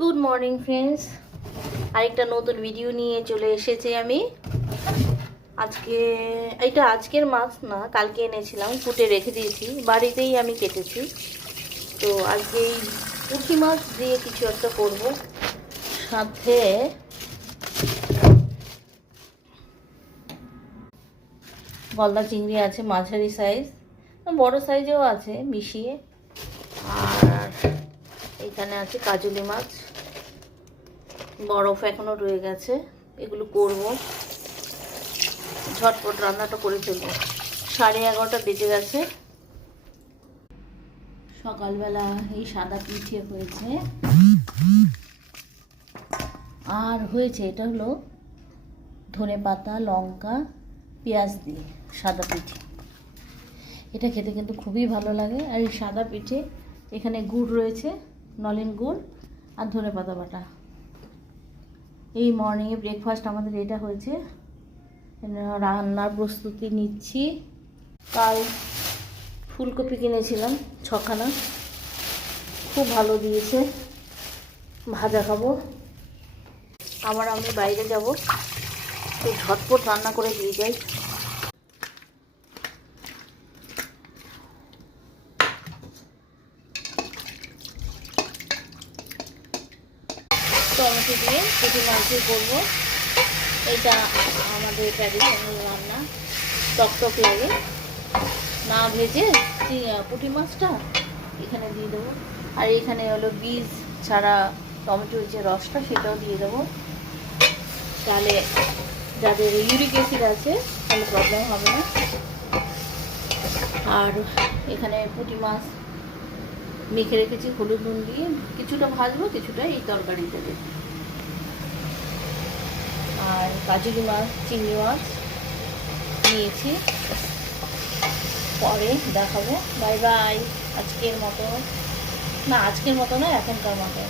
Good morning friends, আরেকটা নতুন video নিয়ে চলে এসেছি আমি। আজকের মাছ না, কালকে এনেছিলাম, কুটে রেখে দিয়েছি, বাড়িতেই আমি কেটেছি। তো আজকে এই পুঁটি মাছ দিয়ে কিছু একটা করব, সাথে গলদা চিংড়ি আছে মাঝারি সাইজ, বড় সাইজেও আছে মিশিয়ে, আর এখানে আছে কাজলি মাছ, বরফ এখনো রয়ে গেছে। এগুলো করব, ঝটপট রান্নাটা করে ফেলবো। 11:30 বেজে গেছে। সকালবেলা এই সাদা পিঠে হয়েছে, আর হয়েছে এটা হলো ধনেপাতা, লঙ্কা, পেঁয়াজ দিয়ে সাদা পিঠে। এটা খেতে কিন্তু খুবই ভালো লাগে। আর এই সাদা পিঠে এখানে গুড় রয়েছে, নলেন গুড় আর ধনেপাতা বাটা। এই মর্নিংয়ে ব্রেকফাস্ট আমাদের এটা হয়েছে। রান্নার প্রস্তুতি নিচ্ছি। কাল ফুলকপি কিনেছিলাম 6খানা, খুব ভালো দিয়েছে, ভাজা খাবো। আমি বাইরে যাব, তো ঝটপট রান্না করে দিয়ে যাই। টমেটো দিয়ে পুঁটি মাছ দিয়ে করবো। এটা আমাদের ট্র্যাডিশনাল রান্না, টকটক লাগে। না ভেজে পুঁটি মাছটা এখানে দিয়ে দেবো। আর এখানে হলো বীজ ছাড়া টমেটোর যে রসটা, সেটাও দিয়ে দেবো। তাহলে যাদের ইউরিক অ্যাসিড আছে তাহলে প্রবলেম হবে না। আর এখানে পুঁটি মাছ মেখে রেখেছি হলুদ নুন দিয়ে, কিছুটা ভাজবো, কিছুটা এই তরকারিতে দেবো। আর কাজলি মাছ, চিংড়ি মাছ নিয়েছি, পরে দেখাবো। Bye bye. আজকের মতো না, এখনকার মতো।